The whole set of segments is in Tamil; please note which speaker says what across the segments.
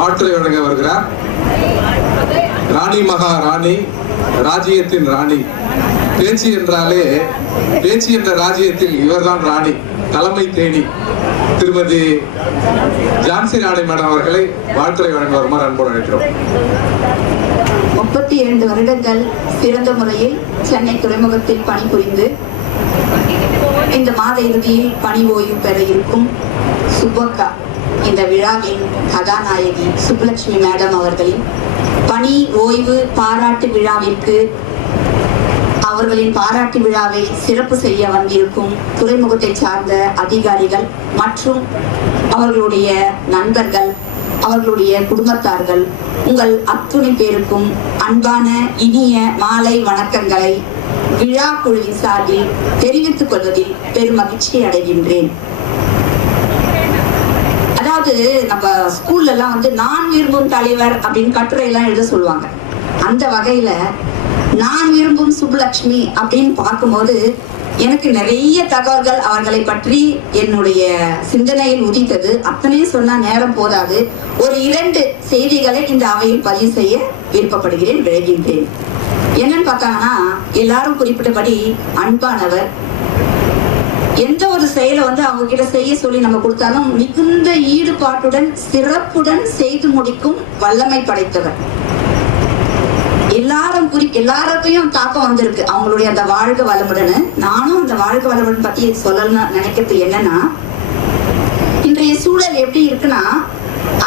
Speaker 1: வாழ்த்துறை வழங்க வருகிறார். ராணி மகா ராணி ராஜ்யத்தின் ராணி. பேச்சு என்றாலே பேச்சு என்ற ராஜ்யத்தில் இவர்தான் ராணி தலைமை தேனி. திருமதி ஜான்சி ராணி மேடம் அவர்களை வாழ்த்துறை வழங்க வருமாறு அன்போடு அழைக்கிறோம்.
Speaker 2: முப்பத்தி இரண்டு வருடங்கள் சிறந்த முறையில் சென்னை துறைமுகத்தில் பணிபுரிந்து இந்த மாத இறுதியில் பணி ஓய்வு பெற இருக்கும் சுபக்கா இந்த விழாவின் கதாநாயகி சுப்புலட்சுமி மேடம் அவர்களின் பணி ஓய்வு பாராட்டு விழாவிற்கு அவர்களின் பாராட்டு விழாவை சிறப்பு செய்ய வந்திருக்கும் துறைமுகத்தை சார்ந்த அதிகாரிகள் மற்றும் அவர்களுடைய நண்பர்கள் அவர்களுடைய குடும்பத்தார்கள் உங்கள் அத்துணை பேருக்கும் அன்பான இனிய மாலை வணக்கங்களை விழா குழுவின் சார்பில் தெரிவித்துக் கொள்வதில் பெரும் மகிழ்ச்சி அடைகின்றேன். அதாவது நம்ம ஸ்கூல்ல எல்லாம் வந்து நான் விரும்பும் தலைவர் அப்படின்னு கட்டுரை எல்லாம் எழுத சொல்லுவாங்க. அந்த வகையில நான் விரும்பும் சுப்புலட்சுமி அப்படின்னு பார்க்கும்போது எனக்கு நிறைய தகவல்கள் அவர்களை பற்றி என்னுடைய சிந்தனையில் உதித்தது. அத்தனையும் சொன்னா நேரம் போதாது. ஒரு இரண்டு செய்திகளை இந்த அவையில் பதிவு செய்ய விருப்பப்படுகிறேன் விளைகின்றேன் என்னன்னு பார்த்தாங்கன்னா எல்லாரும் குறிப்பிட்டபடி அன்பானவர் எந்த ஒரு செயலை வந்து அவங்க கிட்ட செய்ய சொல்லி நம்ம கொடுத்தாலும் மிகுந்த ஈடுபாட்டுடன் சிறப்புடன் செய்து முடிக்கும் வல்லமை படைத்தவர். எல்லாரும் குறி எல்லாருக்கையும் தாக்கம் வந்திருக்கு. அவங்களுடைய அந்த வாழ்க வளமுடன். நானும் அந்த வாழ்க வளமுடன் பத்தி சொல்லணும்னு நினைக்கிறது என்னன்னா இன்றைய சூழல் எப்படி இருக்குன்னா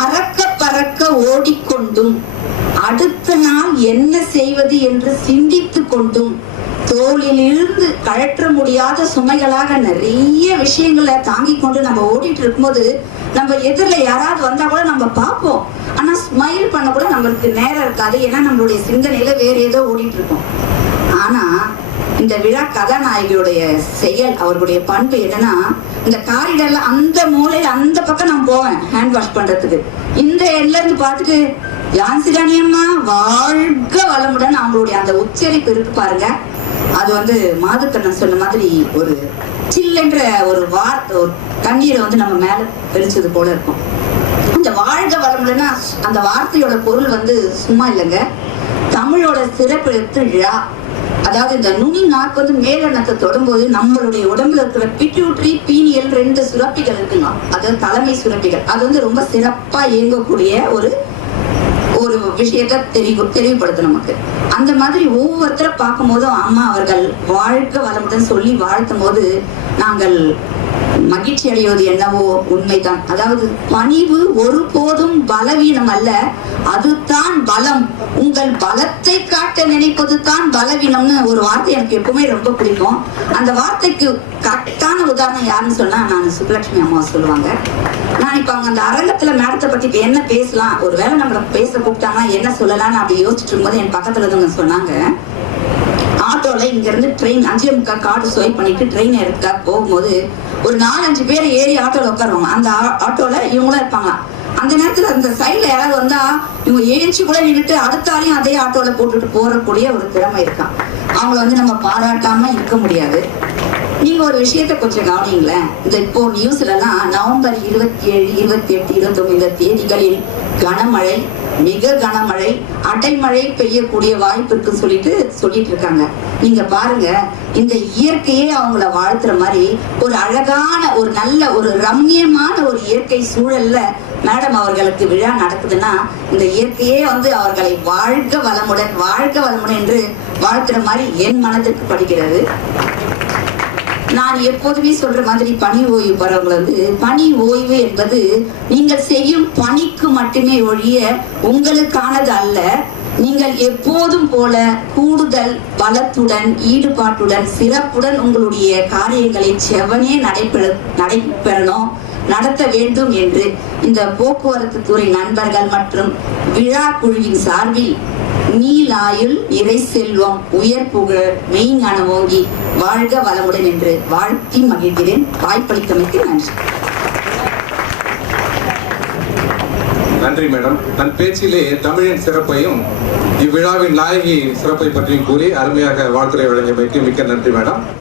Speaker 2: அறக்க பறக்க ஓடிக்கொண்டும் அடுத்த நாள் என்ன செய்வது என்று சிந்தித்து கொண்டும் தோளிலிருந்து கழற்ற முடியாத சுமைகளாக நிறைய விஷயங்களை தாங்கி கொண்டு நம்ம ஓடிட்டு இருக்கும்போது நம்ம எதிரில் யாராவது வந்தா கூட நம்ம பார்ப்போம். ஆனா ஸ்மைல் பண்ண கூட நம்மளுக்கு நேரம் இருக்காது. ஏன்னா நம்மளுடைய சிந்தனையில வேற ஏதோ ஓடிட்டு இருக்கோம். ஆனா இந்த விழா கதாநாயகியுடைய செயல் அவர்களுடைய பண்பு என்னன்னா இந்த காரிடர்ல அந்த மூலையில அந்த பக்கம் நான் போவேன் ஹேண்ட் வாஷ் பண்றதுக்கு. இந்த எல்ல இருந்து பார்த்துட்டு ஜான்சிராணி அம்மா வாழ்க வளமுடன். அவங்களுடைய அந்த உச்சரிப்பு இருக்கு பாருங்க. அது வந்து மாதுக்கண்ணன் சொன்ன மாதிரி ஒரு சில்லுன்ற ஒரு வார்த்தை தண்ணீரை வந்து நம்ம மேல தெளிச்சது போல இருக்கும். இந்த வாழ்க வளம்லன்னா அந்த வார்த்தையோட பொருள் வந்து சும்மா இல்லைங்க. தமிழோட சிறப்பு எடுத்து ழா அதாவது இந்த நுனி நாக்கு வந்து மேலெண்ணத்தை தொடும்போது நம்மளுடைய உடம்புல இருக்கிற பிட்யூட்ரி பீனியல் ரெண்டு சுரப்பிகள் இருக்குங்க. அதாவது தலைமை சுரப்பிகள். அது வந்து ரொம்ப சிறப்பா இயங்கக்கூடிய ஒரு ஒரு விஷயத்த தெளிவு தெளிவுபடுத்து நமக்கு. அந்த மாதிரி ஒவ்வொருத்தரை பார்க்கும் போதும் அம்மா அவர்கள் வாழ்க வளமுடன் சொல்லி வாழ்த்தும் போது நாங்கள் மகிழ்ச்சி அடைவது என்னவோ உண்மைதான். அதாவது பணிவு ஒருபோதும் பலவீனம் அல்ல அதுதான் பலம். உங்கள் பல காட்ட நினைப்பது தான் பலவீனம்னு ஒரு வார்த்தை எனக்கு எப்பவுமே ரொம்ப பிடிக்கும். அந்த வார்த்தைக்கு கரெக்டான உதாரணம் யாருன்னு சொன்னா நான் சுப்புலட்சுமி அம்மா சொல்லுவாங்க. நான் இப்ப அவங்க அந்த அரங்கத்துல மேடத்தை பத்தி இப்ப என்ன பேசலாம்? ஒருவேளை நம்மள பேச கூப்பிட்டாங்கன்னா என்ன சொல்லலாம்னு அப்படி யோசிச்சுட்டு இருக்கும்போது என் பக்கத்துல இருந்தவங்க சொன்னாங்க ஆட்டோல இங்க இருந்து ட்ரெயின் அஞ்சே முக்கா கார்டு ஸ்வைப் பண்ணிட்டு ட்ரெயின் எடுத்தா போகும்போது ஒரு நாலஞ்சு பேர் ஏறி ஆட்டோல உட்காருவாங்க. அந்த ஆ- ஆட்டோல இவங்களும் இருப்பாங்களாம் அந்த நேரத்துல அந்த சைட்ல யாராவது வந்தா இவங்க ஏஞ்சி கூட நின்றுட்டு அடுத்த ஆளையும் அதே ஆட்டோல போட்டுட்டு போறக்கூடிய ஒரு திறமை இருக்கான். அவங்கள வந்து நம்ம பாராட்டாம இருக்க முடியாது. நீங்க ஒரு விஷயத்த கொஞ்சம் கவனிங்களேன். இந்த இப்போ நியூஸ்ல எல்லாம் நவம்பர் இருபத்தி ஏழு இருபத்தி எட்டு இருபத்தி ஒன்பது தேதிகளில் கனமழை மிக கனமழை அடைமழை பெய்யக்கூடிய வாய்ப்பு இருக்குன்னு சொல்லிட்டு சொல்லிட்டு இருக்காங்க. நீங்க பாருங்க இந்த இயற்கையே அவங்கள வாழ்த்துற மாதிரி ஒரு அழகான ஒரு நல்ல ஒரு ரம்மியமான ஒரு இயற்கை சூழல்ல மேடம் அவர்களுக்கு விழா நடக்குதுன்னா இந்த இயற்கையே வந்து அவர்களை வாழ்க வளமுடன் வாழ்க வளமுடன் என்று வாழ்த்துற மாதிரி என் மனதிற்கு படுகிறது. நான் எப்போதுமே சொல்ற மாதிரி பணி ஓய்வு பெறவங்க வந்து பணி ஓய்வு என்பது நீங்கள் செய்யும் பணிக்கு மட்டுமே ஒழிய உங்களுக்கானது அல்ல. நீங்கள் எப்போதும் போல கூடுதல் பலத்துடன் ஈடுபாட்டுடன் சிறப்புடன் உங்களுடைய காரியங்களை செவனே நடைபெற நடைபெறணும். நடத்த வேண்டும் என்று இந்த போக்குவரத்து துறை நண்பர்கள் மற்றும் விழா குழுவின் சார்பில் நீலாயுள் இறை செல்வம் உயர் புகழ் மெய்ஞான ஓங்கி வாழ்க வளமுடன் என்று வாழ்த்தி மகிழ்கிறேன். வாய்ப்பளித்தமைக்கு நன்றி.
Speaker 1: நன்றி மேடம். தன் பேச்சிலே தமிழின் சிறப்பையும் இவ்விழாவின் நாயகி சிறப்பை பற்றியும் கூறி அருமையாக வாழ்த்துறை வழங்கியமைக்கு மிக்க நன்றி மேடம்.